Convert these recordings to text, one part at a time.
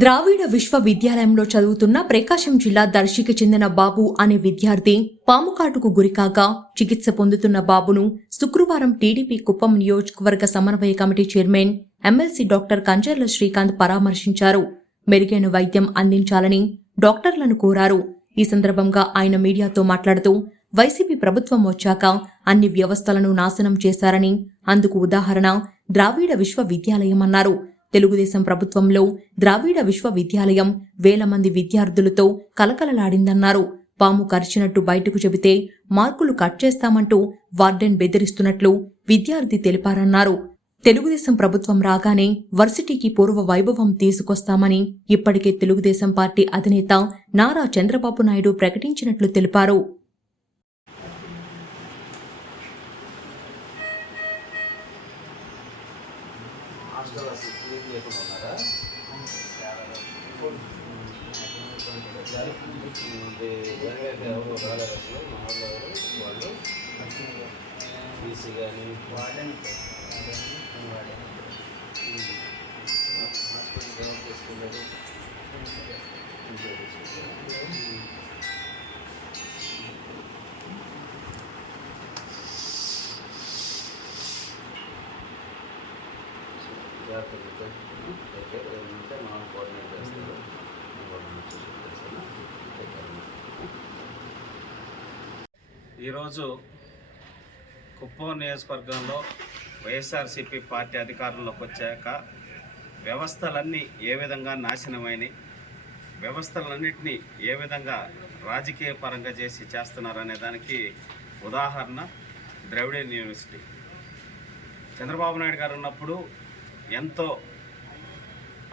ద్రావిడ విశ్వవిద్యాలయంలో చదువుతున్న ప్రకాశం జిల్లా దర్శికి చెందిన బాబు అనే విద్యార్థి పాముకాటుకు గురికాగా చికిత్స పొందుతున్న బాబును శుక్రవారం టీడీపీ కుప్పం నియోజకవర్గ సమన్వయ committee chairman MLC doctor Kancharla Srikanth పరామర్శించారు. మెరుగైన వైద్యం అందించాలని డాక్టర్లను కోరారు. ఈ సందర్భంగా ఆయన మీడియాతో మాట్లాడుతూ వైసీపీ ప్రభుత్వం వచ్చాక అన్ని వ్యవస్థలను నాశనం చేశారని, అందుకు ఉదాహరణ ద్రావిడ విశ్వవిద్యాలయమన్నారు. తెలుగుదేశం ప్రభుత్వంలో ద్రావిడ విశ్వవిద్యాలయం వేల మంది విద్యార్థులతో కలకలలాడిందన్నారు. పాము కరిచినట్టు బయటకు చెబితే మార్కులు కట్ చేస్తామంటూ వార్డెన్ బెదిరిస్తున్నట్లు విద్యార్థి తెలిపారన్నారు. తెలుగుదేశం ప్రభుత్వం రాగానే వర్సిటీకి పూర్వ వైభవం తీసుకొస్తామని ఇప్పటికే తెలుగుదేశం పార్టీ అధినేత నారా చంద్రబాబు నాయుడు ప్రకటించినట్లు తెలిపారు. వాళ్ళు బీసీ కానీ హాస్పిటల్ డెవలప్ చేసుకున్నాడు. ఏమంటే మనం కోఆర్డినేట్ చేస్తారు. ఈరోజు కుప్పం నియోజకవర్గంలో వైఎస్ఆర్సీపీ పార్టీ అధికారంలోకి వచ్చాక వ్యవస్థలన్నీ ఏ విధంగా నాశనమైనవి, వ్యవస్థలన్నింటినీ ఏ విధంగా రాజకీయ పరంగా చేస్తున్నారనే దానికి ఉదాహరణ ద్రవిడియన్ యూనివర్సిటీ. చంద్రబాబు నాయుడు గారు ఉన్నప్పుడు ఎంతో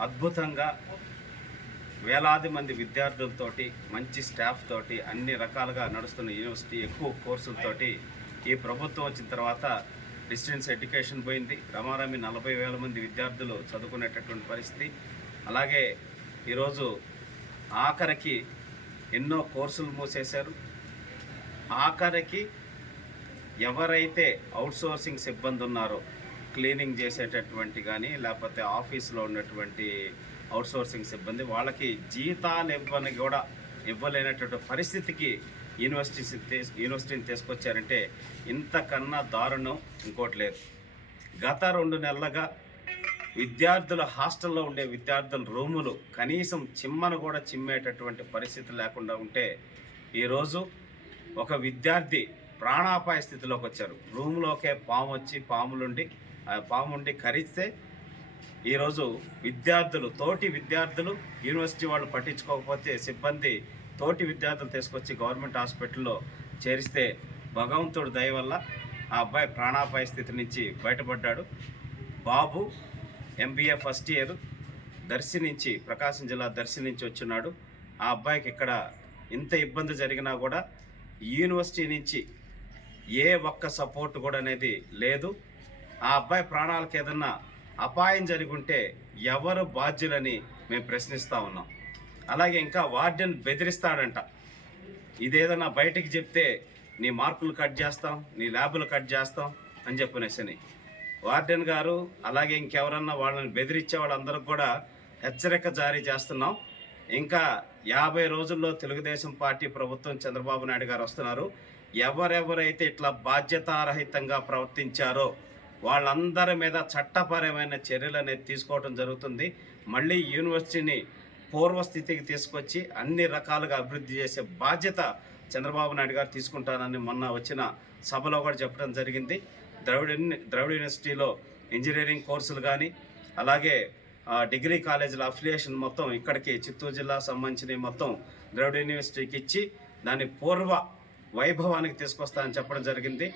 అద్భుతంగా వేలాది మంది విద్యార్థులతోటి, మంచి స్టాఫ్ తోటి, అన్ని రకాలుగా నడుస్తున్న యూనివర్సిటీ, ఎక్కువ కోర్సులతోటి ఈ ప్రభుత్వం వచ్చిన తర్వాత డిస్టెన్స్ ఎడ్యుకేషన్ పోయింది. రమారమి 40,000 మంది విద్యార్థులు చదువుకునేటటువంటి పరిస్థితి. అలాగే ఈరోజు ఆఖరికి ఎన్నో కోర్సులు మూసేశారు. ఆఖరికి ఎవరైతే అవుట్సోర్సింగ్ సిబ్బంది ఉన్నారో, క్లీనింగ్ చేసేటటువంటి కానీ లేకపోతే ఆఫీస్లో ఉన్నటువంటి అవుట్సోర్సింగ్ సిబ్బంది, వాళ్ళకి జీతాలు ఇవ్వలేనటువంటి పరిస్థితికి యూనివర్సిటీని తీసుకొచ్చారంటే ఇంతకన్నా దారుణం ఇంకోటి లేదు. గత 2 నెలలుగా విద్యార్థుల హాస్టల్లో ఉండే విద్యార్థుల రూములు కనీసం చిమ్మను కూడా చిమ్మేటటువంటి పరిస్థితి లేకుండా ఉంటే ఈరోజు ఒక విద్యార్థి ప్రాణాపాయ స్థితిలోకి వచ్చారు. రూమ్లోకే పాము వచ్చి పాముండి కరిస్తే ఈరోజు తోటి విద్యార్థులు యూనివర్సిటీ వాళ్ళు పట్టించుకోకపోతే సిబ్బంది తోటి విద్యార్థులు తీసుకొచ్చి గవర్నమెంట్ హాస్పిటల్లో చేరిస్తే భగవంతుడి దయ వల్ల ఆ అబ్బాయి ప్రాణాపాయ స్థితి నుంచి బయటపడ్డాడు. బాబు MBA ఫస్ట్ ఇయర్ దర్శి నుంచి, ప్రకాశం జిల్లా దర్శి నుంచి వచ్చున్నాడు. ఆ అబ్బాయికి ఇక్కడ ఇంత ఇబ్బంది జరిగినా కూడా యూనివర్సిటీ నుంచి ఏ ఒక్క సపోర్ట్ కూడా అనేది లేదు. ఆ అబ్బాయి ప్రాణాలకు ఏదన్నా అపాయం జరిగి ఉంటే ఎవరు బాధ్యులని మేము ప్రశ్నిస్తూ ఉన్నాం. అలాగే ఇంకా వార్డెన్ బెదిరిస్తాడంట, ఇదేదన్నా బయటికి చెప్తే నీ మార్కులు కట్ చేస్తాం, నీ ల్యాబులు కట్ చేస్తాం అని చెప్పనేసని వార్డెన్ గారు, అలాగే ఇంకెవరన్నా వాళ్ళని బెదిరించే వాళ్ళందరికీ కూడా హెచ్చరిక జారీ చేస్తున్నాం. ఇంకా 50 రోజుల్లో తెలుగుదేశం పార్టీ ప్రభుత్వం, చంద్రబాబు నాయుడు గారు వస్తున్నారు. ఎవరెవరైతే ఇట్లా బాధ్యతారహితంగా ప్రవర్తించారో వాళ్ళందరి మీద చట్టపరమైన చర్యలు అనేది తీసుకోవడం జరుగుతుంది. మళ్ళీ యూనివర్సిటీని పూర్వస్థితికి తీసుకొచ్చి అన్ని రకాలుగా అభివృద్ధి చేసే బాధ్యత చంద్రబాబు నాయుడు గారు తీసుకుంటానని మొన్న వచ్చిన సభలో కూడా చెప్పడం జరిగింది. ద్రవిడ యూనివర్సిటీలో ఇంజనీరింగ్ కోర్సులు కానీ, అలాగే డిగ్రీ కాలేజీల అఫిలియేషన్ మొత్తం ఇక్కడికి చిత్తూరు జిల్లా సంబంధించిన మొత్తం ద్రవిడ యూనివర్సిటీకి ఇచ్చి దాన్ని పూర్వ వైభవానికి తీసుకొస్తానని చెప్పడం జరిగింది.